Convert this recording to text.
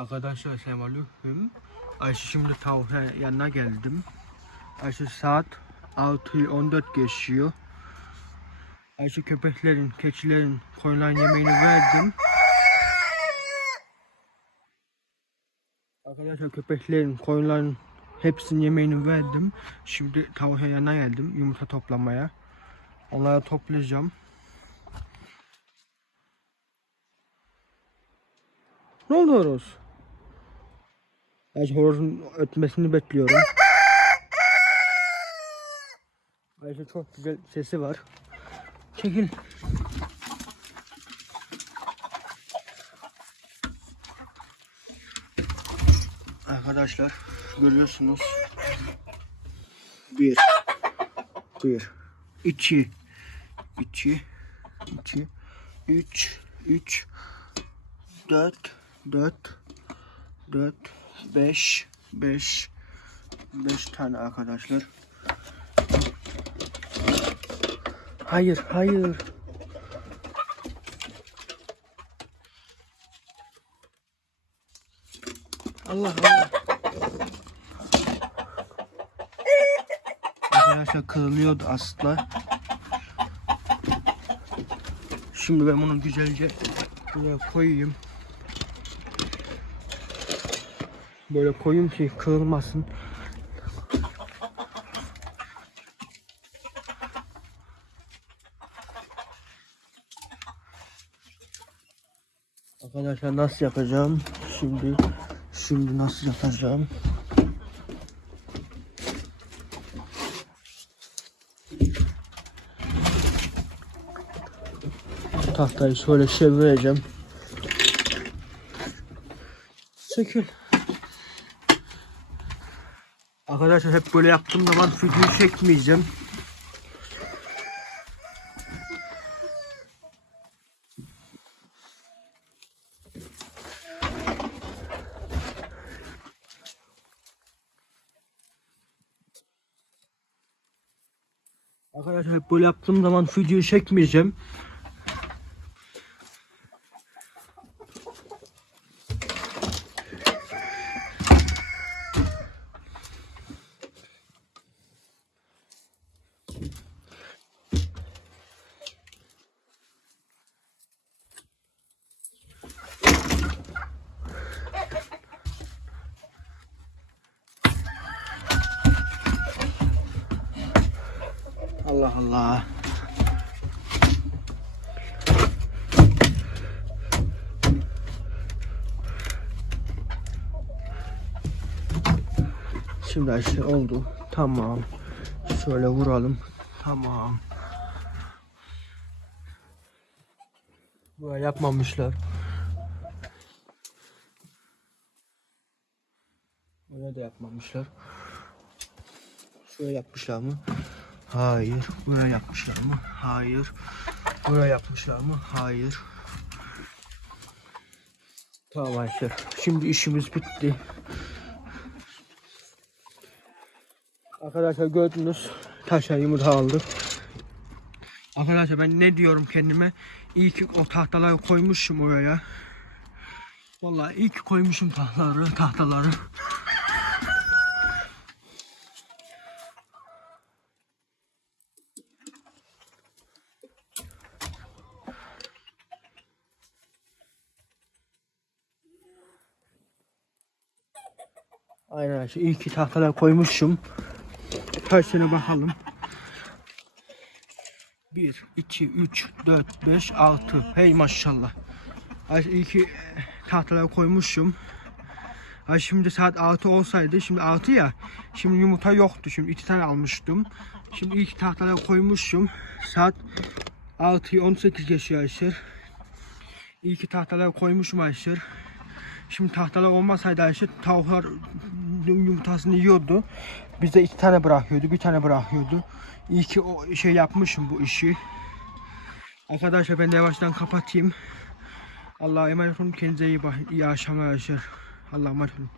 Arkadaşlar selamünaleyküm. Ayşe şimdi tavuk yanına geldim. Ayşe saat 6'yı 14 geçiyor. Ayşe köpeklerin, keçilerin, koyunların yemeğini verdim. Arkadaşlar köpeklerin, koyunların hepsinin yemeğini verdim. Şimdi tavuk yanına geldim yumurta toplamaya. Onları toplayacağım. Ne oldu horoz? Ayşe horozun ötmesini bekliyorum. Ayşe çok güzel sesi var. Çekil. Arkadaşlar görüyorsunuz. Bir. Bir. iki, iki, iki, Üç. Üç. Dört. Dört. 4 5 5 5 tane arkadaşlar. Hayır, hayır. Allah Allah. Arkadaşlar kırılıyordu aslında. Şimdi ben bunu güzelce buraya koyayım. Böyle koyayım ki kırılmasın. Arkadaşlar nasıl yapacağım? Şimdi şimdi nasıl yapacağım? Tahtayı şöyle çevireceğim. Çekil. Arkadaşlar hep böyle yaptığım zaman video çekmeyeceğim. Arkadaşlar hep böyle yaptığım zaman video çekmeyeceğim. Allah Allah. Şimdi işte oldu. Tamam. Şöyle vuralım. Tamam. Böyle yapmamışlar. Öyle de yapmamışlar. Şöyle yapmışlar mı? Hayır. Buraya yapmışlar mı? Hayır. Buraya yapmışlar mı? Hayır. Tamam Ayşe. Şimdi işimiz bitti. Arkadaşlar gördünüz. Taşa yumurta aldık. Arkadaşlar ben ne diyorum kendime? İyi ki o tahtaları koymuşum oraya. Vallahi iyi ki koymuşum tahtaları, tahtaları. Aynen şu iyi ki tahtalar koymuşum. Tane bakalım. 1, 2, 3, 4, 5, 6. Hey maşallah. Ay iyi ki tahtalar koymuşum. Ay şimdi saat 6 olsaydı şimdi 6 ya. Şimdi yumurta yoktu. Şimdi 2 tane almıştım. Şimdi iyi ki tahtalar koymuşum. Saat 6'yı 18 geçiyor Ayşer. İyi ki tahtalar koymuşum Ayşer. Şimdi tahtalar olmasaydı Ayşe tavuklar yumurtasını yiyordu. Bize iki tane bırakıyordu, bir tane bırakıyordu. İyi ki o şey yapmışım bu işi. Arkadaşlar ben de yavaştan kapatayım. Allah'a emanet olun. Kendinize iyi bakın. İyi akşamlar arkadaşlar. Allah'a emanet olun.